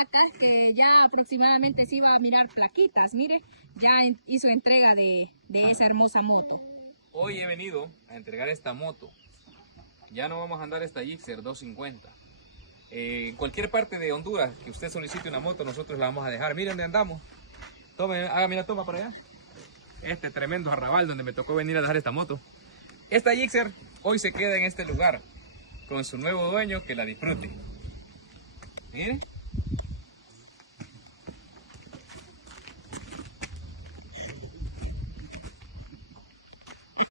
placas, que ya aproximadamente se iba a mirar plaquitas. Mire, ya hizo entrega de esa hermosa moto. Hoy he venido a entregar esta moto. Ya no vamos a andar esta Gixxer 250. En cualquier parte de Honduras que usted solicite una moto, nosotros la vamos a dejar. Miren dónde andamos. Tome, hágame la toma para allá. Este tremendo arrabal donde me tocó venir a dejar esta moto. Esta Gixxer hoy se queda en este lugar con su nuevo dueño, que la disfrute. Miren.